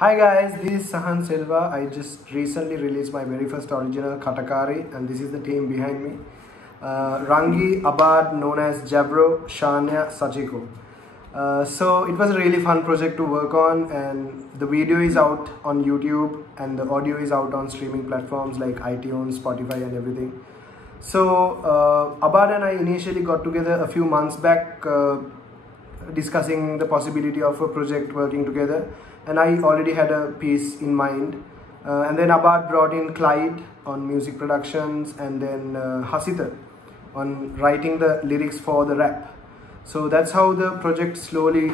Hi guys, this is Sahan Silva. I just recently released my very first original Katakari, and this is the team behind me. Rangi, Abad, known as Jabro, Shania, Sachiko. So it was a really fun project to work on, and the video is out on YouTube and the audio is out on streaming platforms like iTunes, Spotify and everything. So Abad and I initially got together a few months back discussing the possibility of a project working together, and I already had a piece in mind. And then Abad brought in Clyde on music productions, and then Hasita on writing the lyrics for the rap. So that's how the project slowly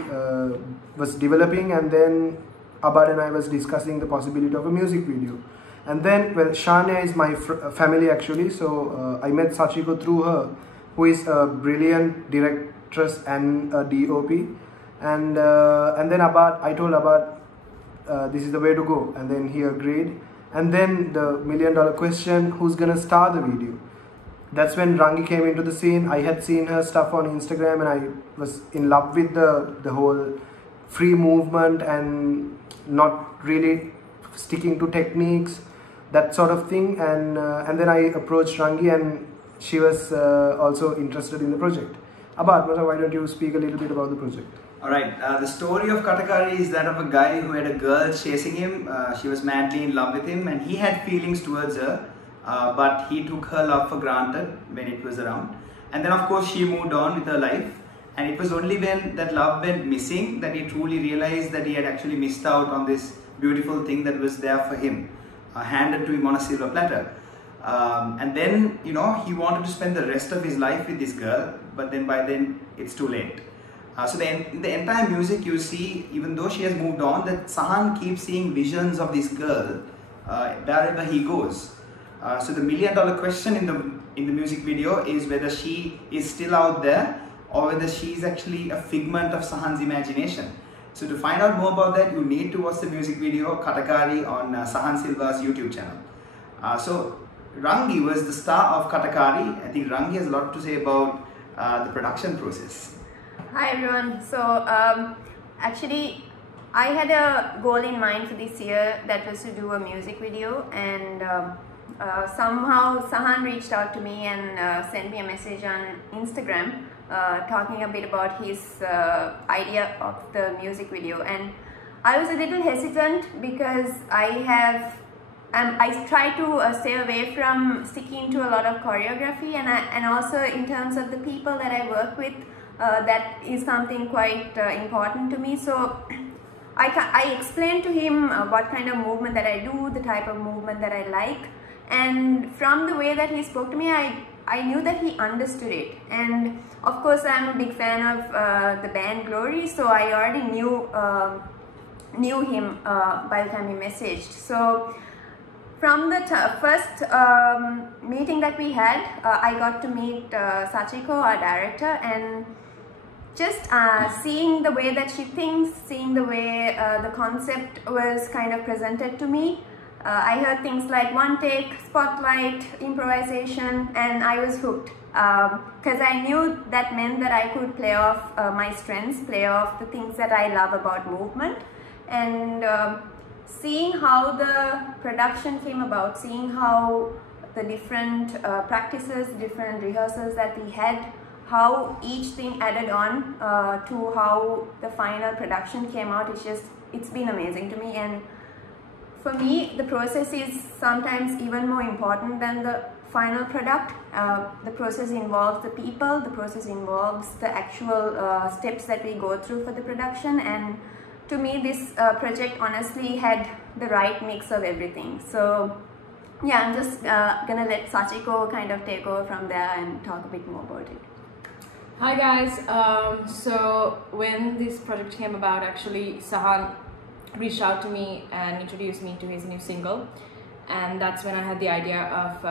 was developing, and then Abad and I was discussing the possibility of a music video. And then, well, Shania is my family actually, so I met Sachiko through her, who is a brilliant directress and a DOP. And then Abad, I told Abad, this is the way to go, and then he agreed. And then the million-dollar question, who's gonna star the video? That's when Rangi came into the scene. I had seen her stuff on Instagram and I was in love with the whole free movement and not really sticking to techniques, that sort of thing. And then I approached Rangi, and she was also interested in the project. Abad, why don't you speak a little bit about the project? Alright, the story of Katakari is that of a guy who had a girl chasing him. She was madly in love with him and he had feelings towards her, but he took her love for granted when it was around. And then of course she moved on with her life, and it was only when that love went missing that he truly realized that he had actually missed out on this beautiful thing that was there for him, handed to him on a silver platter. And then, you know, he wanted to spend the rest of his life with this girl, but then by then it's too late. So in the entire music you see, even though she has moved on, that Sahan keeps seeing visions of this girl wherever he goes. So the million-dollar question in the music video is whether she is still out there or whether she is actually a figment of Sahan's imagination. So to find out more about that, you need to watch the music video Katakari on Sahan Silva's YouTube channel. So Rangi was the star of Katakari. I think Rangi has a lot to say about the production process. Hi everyone. So actually I had a goal in mind for this year that was to do a music video, and somehow Sahan reached out to me and sent me a message on Instagram talking a bit about his idea of the music video. And I was a little hesitant because I try to stay away from sticking to a lot of choreography, and also in terms of the people that I work with, that is something quite important to me. So I explained to him what kind of movement that I do, the type of movement that I like, and from the way that he spoke to me, I knew that he understood it. And of course I'm a big fan of the band Glory, so I already knew him by the time he messaged. So from the first meeting that we had, I got to meet Sachiko, our director, and just seeing the way that she thinks, seeing the way the concept was kind of presented to me. I heard things like one take, spotlight, improvisation, and I was hooked. Because I knew that meant that I could play off my strengths, play off the things that I love about movement. And seeing how the production came about, seeing how the different practices, different rehearsals that we had, how each thing added on to how the final production came out, it's been amazing to me. And for me, the process is sometimes even more important than the final product. The process involves the people, the process involves the actual steps that we go through for the production, and to me this project honestly had the right mix of everything. So yeah, I'm just gonna let Sachiko kind of take over from there and talk a bit more about it. Hi guys, so when this project came about, actually Sahan reached out to me and introduced me to his new single, and that's when I had the idea of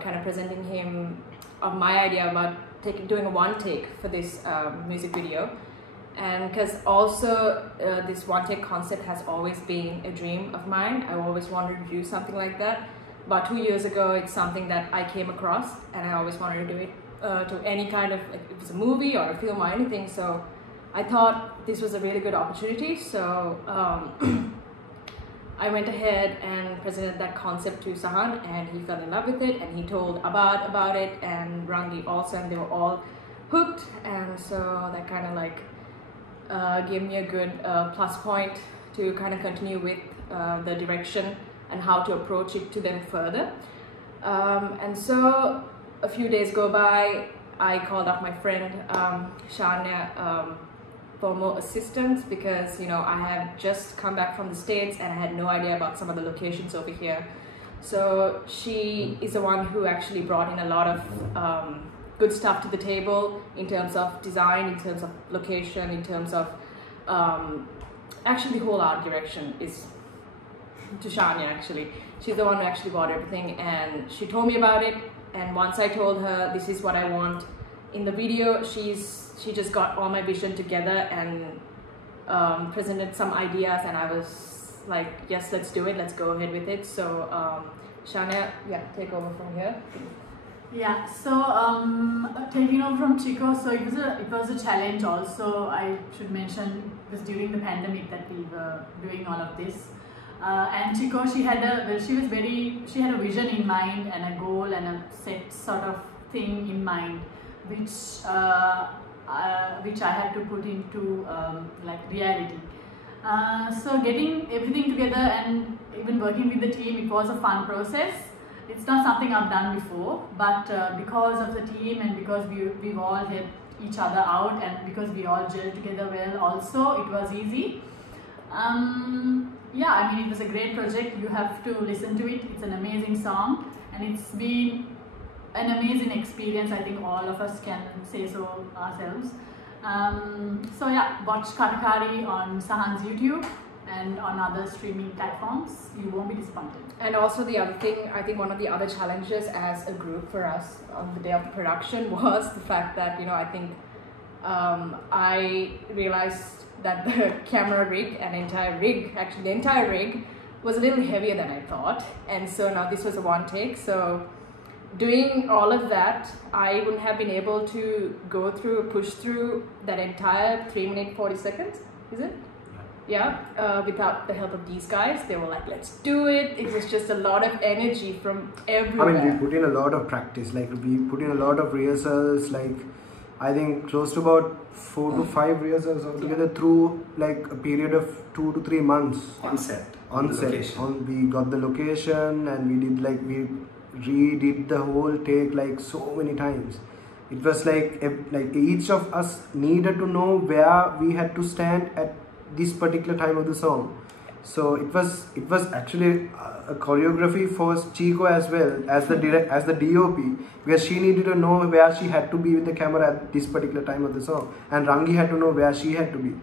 kind of presenting him of my idea about doing a one take for this music video. And because also this one take concept has always been a dream of mine. I always wanted to do something like that. About 2 years ago, it's something that I came across, and I always wanted to do it to any kind of, like, if it's a movie or a film or anything. So I thought this was a really good opportunity, so I went ahead and presented that concept to Sahan, and he fell in love with it, and he told Abad about it, and Rangi also, and they were all hooked. And so that kind of like gave me a good plus point to kind of continue with the direction and how to approach it to them further. And so a few days go by, I called up my friend Shania for more assistance, because you know I had just come back from the States and I had no idea about some of the locations over here. So she is the one who actually brought in a lot of good stuff to the table in terms of design, in terms of location, in terms of actually the whole art direction is to Shania. Actually, she's the one who actually bought everything, and she told me about it. And once I told her this is what I want in the video, she just got all my vision together and presented some ideas, and I was like, yes, let's do it, let's go ahead with it. So Shania, yeah, take over from here. Yeah, so taking over from Chico, so it was a challenge also. I should mention it was during the pandemic that we were doing all of this. And Chico, she had a vision in mind and a goal and a set sort of thing in mind, which I had to put into like reality. So getting everything together and even working with the team, it was a fun process. It's not something I've done before, but because of the team and because we've all helped each other out, and because we all gelled together well also, it was easy. Yeah, I mean, it was a great project. You have to listen to it. It's an amazing song, and it's been an amazing experience. I think all of us can say so ourselves. So yeah, watch Katakari on Sahan's YouTube and on other streaming platforms. You won't be disappointed. And also the other thing, I think one of the other challenges as a group for us on the day of the production was the fact that, you know, I think I realized that the camera rig and the entire rig was a little heavier than I thought. And so now this was a one take. So doing all of that, I wouldn't have been able to push through that entire 3 minutes 40 seconds, is it? Yeah, without the help of these guys. They were like, let's do it. It was just a lot of energy from everywhere. I mean, we put in a lot of practice, like we put in a lot of rehearsals, like I think close to about 4 to 5 rehearsals altogether through like a period of 2 to 3 months. On set. We got the location, and we redid the whole take like so many times. It was like each of us needed to know where we had to stand at this particular time of the song. So it was actually a choreography for Chico as well as the DOP, because she needed to know where she had to be with the camera at this particular time of the song, and Rangi had to know where she had to be,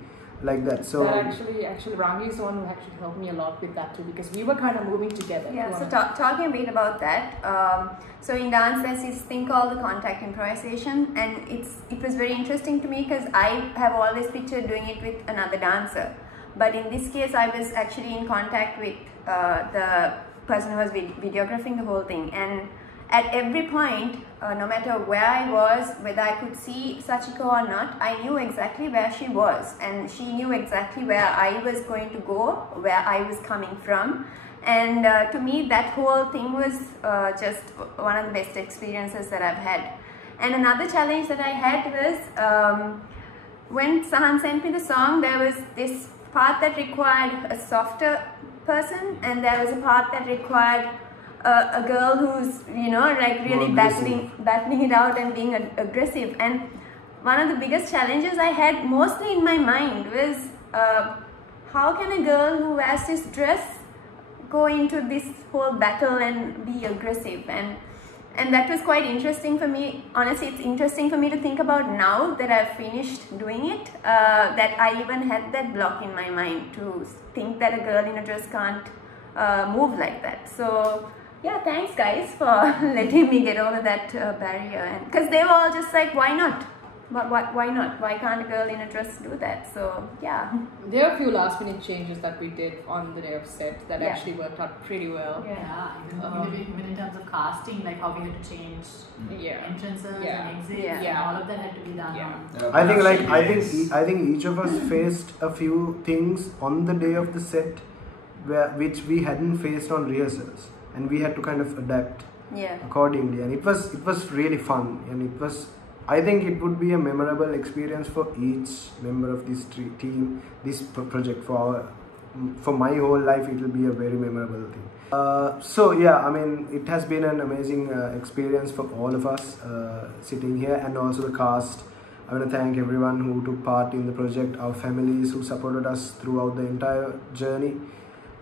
like that. So that actually Rangi is the one who actually helped me a lot with that too, because we were kind of moving together. Yeah, so talking a bit about that, so in dance there's this thing called the contact improvisation, and it was very interesting to me because I have always pictured doing it with another dancer, but in this case I was actually in contact with the person who was videographing the whole thing, and at every point, no matter where I was, whether I could see Sachiko or not, I knew exactly where she was, and she knew exactly where I was going to go, where I was coming from. And to me, that whole thing was just one of the best experiences that I've had. And another challenge that I had was when Sahan sent me the song, there was this part that required a softer person, and there was a part that required a girl who's, you know, like really battling it out and being aggressive. And one of the biggest challenges I had mostly in my mind was how can a girl who wears this dress go into this whole battle and be aggressive? And that was quite interesting for me. Honestly, it's interesting for me to think about now that I've finished doing it, that I even had that block in my mind to think that a girl in a dress can't move like that. So yeah, thanks guys for letting me get over that barrier, and because they were all just like, why not? but why not? Why can't a girl in a dress do that? So yeah. There are a few last minute changes that we did on the day of set that Yeah. actually worked out pretty well. Even in terms of casting, like how we had to change Yeah. entrances Yeah. and exits, Yeah. and all of that had to be done. Yeah. On. I think each of us faced a few things on the day of the set which we hadn't faced on rehearsals, and we had to kind of adapt Yeah. accordingly, and it was really fun, and I think it would be a memorable experience for each member of this team, this project. For my whole life, it will be a very memorable thing. So yeah, I mean, it has been an amazing experience for all of us sitting here, and also the cast. I want to thank everyone who took part in the project, our families who supported us throughout the entire journey.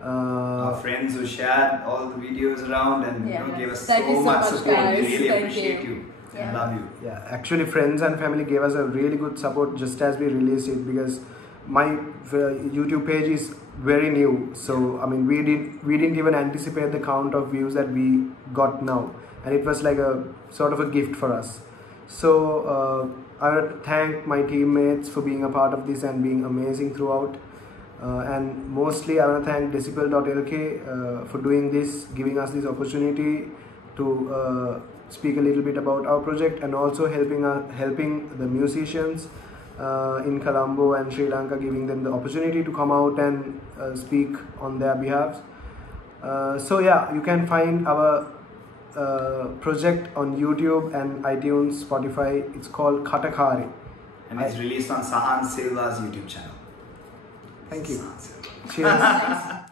Our friends who shared all the videos around and gave us Thank you so so much much, support. guys. We really Thank appreciate you. you. Yeah. Love you. Yeah, actually friends and family gave us a really good support just as we released it, because my YouTube page is very new, so I mean we didn't even anticipate the count of views that we got now, and it was like a sort of a gift for us. So I want to thank my teammates for being a part of this and being amazing throughout, and mostly I want to thank Decibel.lk for doing this, giving us this opportunity to speak a little bit about our project, and also helping the musicians in Colombo and Sri Lanka, giving them the opportunity to come out and speak on their behalf. So yeah, you can find our project on YouTube and iTunes, Spotify. It's called Katakari. And it's released on Sahan Silva's YouTube channel. Thank you. Sahan Silva. Cheers.